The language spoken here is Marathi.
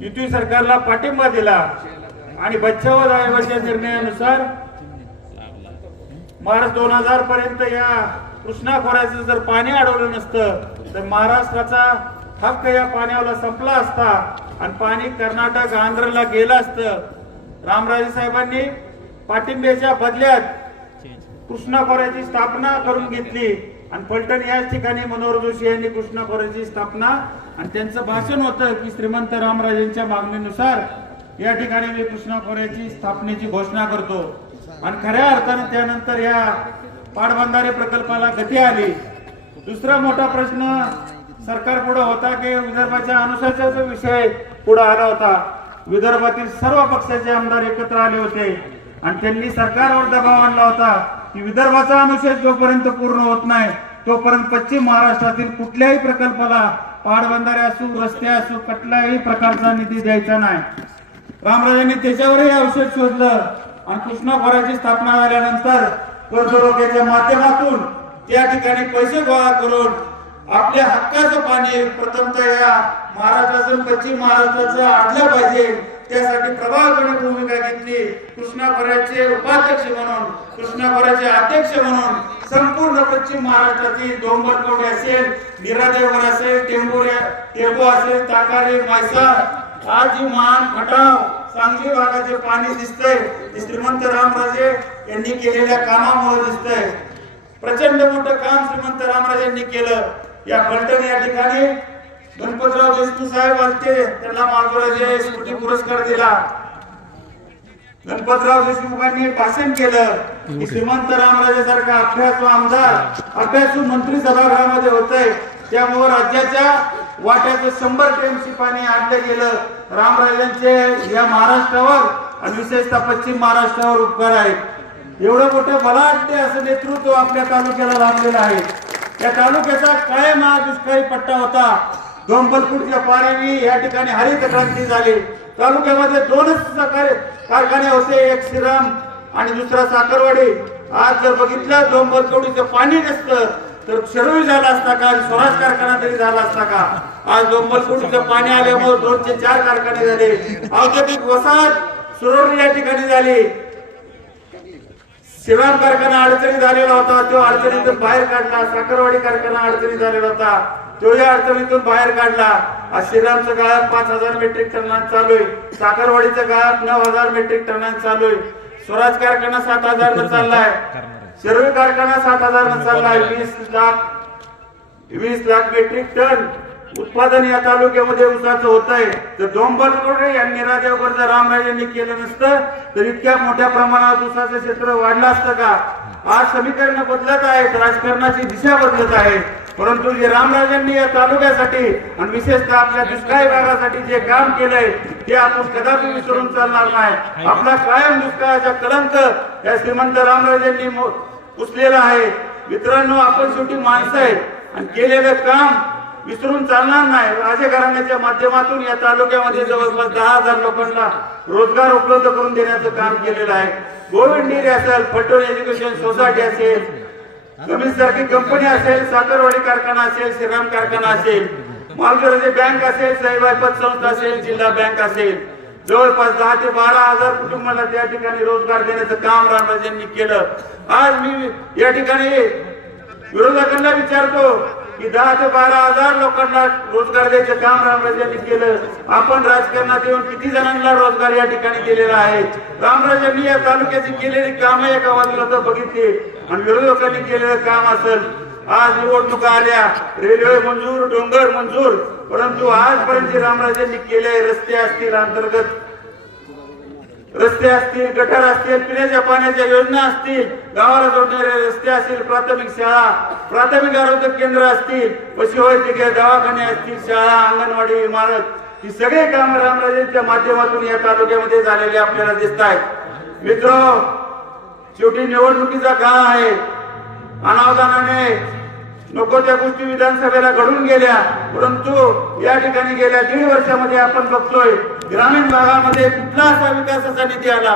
युती सरकारला पाठिंबा दिला आणि बचाव आयोगाच्या निर्णयानुसार मार्च 2000 पर्यंत या कृष्णा खोऱ्याचं जर पाणी अडवलं नसतं तर महाराष्ट्राचा हक्क या पाण्याला संपला असता आणि पाणी कर्नाटक आंध्रला गेलं असतं। रामराजे साहेबांनी पाठिंब्याच्या बदल्यात कृष्णा खोऱ्याची स्थापना करून घेतली आणि फलटण याच ठिकाणी मनोहर जोशी यांनी कृष्णा खोऱ्याची स्थापना आणि त्यांचं भाषण होतं की श्रीमंत रामराजेंच्या मागणीनुसार या ठिकाणी मी कृष्णा खोऱ्याची स्थापनेची घोषणा करतो। आणि खऱ्या अर्थाने त्यानंतर या पाटबंधारे प्रकल्पाला गती आली। दुसरा मोठा प्रश्न सरकार पुढे होता की विदर्भाच्या अनुसूचित विषय पुढे आला होता। विदर्भातील सर्व पक्षाचे आमदार एकत्र आले होते आणि त्यांनी सरकारवर दबाव आणला होता की विदर्भाचा अनुशेष जोपर्यंत पूर्ण होत नाही तोपर्यंत पश्चिम महाराष्ट्रातील कुठल्याही प्रकल्पाला पाटबंधारे असू रस्ते असू कुठल्याही प्रकारचा निधी द्यायचा नाही। रामराजांनी त्याच्यावरही औषध शोधलं आणि कृष्णा खोऱ्याची स्थापना झाल्यानंतर कर्जरोख्याच्या माध्यमातून त्या ठिकाणी पैसे गोळा करून आपल्या हक्काचं पाणी प्रथमतः या महाराष्ट्राचं पश्चिम महाराष्ट्राचं आणलं पाहिजे त्यासाठी प्रभावशाली भूमिका घेतली। कृष्णा खोऱ्याचे उपाध्यक्ष म्हणून कृष्णा खोऱ्याचे अध्यक्ष म्हणून संपूर्ण पश्चिम महाराष्ट्रातील डोंगरकवडे असेल निरादेवर असेल टेंबू असेल ताकारे म्हैसाळ आज जी मान खटाव सांगली भागाचे पाणी दिसतंय ते श्रीमंत रामराजे यांनी केलेल्या कामामुळे दिसतंय। प्रचंड मोठं काम श्रीमंत रामराजेंनी केलं। या फलटण या ठिकाणी गणपतराव देशमुख साहेब आलते त्यांना मालगुराजे स्मृती पुरस्कार दिला। गणपतराव देशमुखांनी भाषण केलं की श्रीमंत रामराजे सारखा अभ्यासू आमदार अभ्यासू मंत्री सभागृहामध्ये होते त्यामुळे राज्याच्या वाट्याचं 100 टीएमसी पाणी आणलं गेलं। रामराजांचे या महाराष्ट्रावर आणि विशेषतः पश्चिम महाराष्ट्रावर उपकार आहेत। एवढं मोठं बलाढ्य असं नेतृत्व आपल्या तालुक्याला लाभलेलं आहे। या तालुक्याचा कायम हा दुष्काळी पट्टा होता। डोंबलपूरच्या पाण्याने या ठिकाणी हरित क्रांती झाली। तालुक्यामध्ये 2च कारखाने होते, एक श्रीराम आणि दुसरा साखरवाडी। आज जर बघितलं डोंबलकवडीचं पाणी नसतं तर शिरोळी झाला असता का स्वराज कारखाना तरी झाला असता का। आज डोंबलकवडीचं पाणी आल्यामुळे 2 ते 4 कारखाने झाले। औद्योगिक वसाहत सुरोळी या ठिकाणी झाली। श्रीराम कारखाना अडचणी झालेला होता तो अडचणीतून बाहेर काढला। साखरवाडी कारखाना अडचणी झालेला होता तो या अडचणीतून बाहेर काढला। आज श्रीरामचं गाळप 5000 मेट्रिक टनांनी चालू आहे। साखरवाडीचं गाळप 9000 मेट्रिक टनांनी चालू आहे। स्वराज कारखाना 7000 न चाललाय। शिरोळी कारखाना 7000 न चाललाय। 20 लाख मेट्रिक टन उत्पादन या तालुक्यामध्ये ऊसाचं होतंय। तर डोंबलकवडे यांनी निरादेवर जर रामराजांनी केलं नसतं तर इतक्या मोठ्या प्रमाणात ऊसाचं क्षेत्र वाढलं असतं का। आज समीकरण बदलत आहेत, राजकारणाची दिशा बदलत आहे, परंतु जे रामराजांनी या तालुक्यासाठी आणि विशेषतः आपल्या दुष्काळी भागासाठी जे काम केलंय ते आपण कदापि विसरून चालणार नाही। आपला कायम दुष्काळाचा कलंक या श्रीमंत रामराजांनी पुसलेला आहे। मित्रांनो, आपण शेवटी माणसं आहे आणि केलेलं काम विसरून चालणार नाही। राजघराण्याच्या माध्यमातून या तालुक्यामध्ये जवळपास 10,000 लोकांना रोजगार उपलब्ध करून देण्याचं काम केलेलं आहे। गोविंद डेअरी असेल, फलटण एज्युकेशन सोसायटी असेल, कमी सारखी कंपनी असेल, साखरवाडी कारखाना असेल, श्रीराम कारखाना असेल, मालगुराजे बँक असेल, साईबाई पतसंस्था असेल, जिल्हा बँक असेल, जवळपास 10 ते 12,000 कुटुंबांना त्या ठिकाणी रोजगार देण्याचं काम रामराजांनी केलं। आज मी या ठिकाणी विरोधकांना विचारतो की 10 ते 12,000 लोकांना रोजगार द्यायचं काम रामराजांनी केलं। आपण राजकारणात येऊन किती जणांना रोजगार या ठिकाणी दिलेला आहे। रामराजांनी या तालुक्याची केलेली कामं एका बाजूला तर बघितली आणि विरोधकांनी केलेलं काम असेल। आज निवडणुका आल्या, रेल्वे मंजूर, डोंगर मंजूर, परंतु आजपर्यंत रामराजांनी केले रस्ते असतील, अंतर्गत रस्ते असतील, गटार असतील, पिण्याच्या पाण्याच्या योजना असतील, गावाला जोडणारे रस्ते असतील, प्राथमिक शाळा, प्राथमिक आरोग्य केंद्र असतील, पशुवैद्यकीय दवाखाने असतील, शाळा, अंगणवाडी, इमारत, ही सगळे काम रामराजांच्या माध्यमातून या तालुक्यामध्ये झालेले आपल्याला दिसत आहेत। मित्र, शेवटी निवडणुकीचा काळ आहे। अनावधानाने नको त्या गोष्टी विधानसभेला घडून गेल्या, परंतु या ठिकाणी गेल्या 1.5 वर्षामध्ये आपण बघतोय ग्रामीण भागामध्ये कुठला असा विकासाचा निधी आला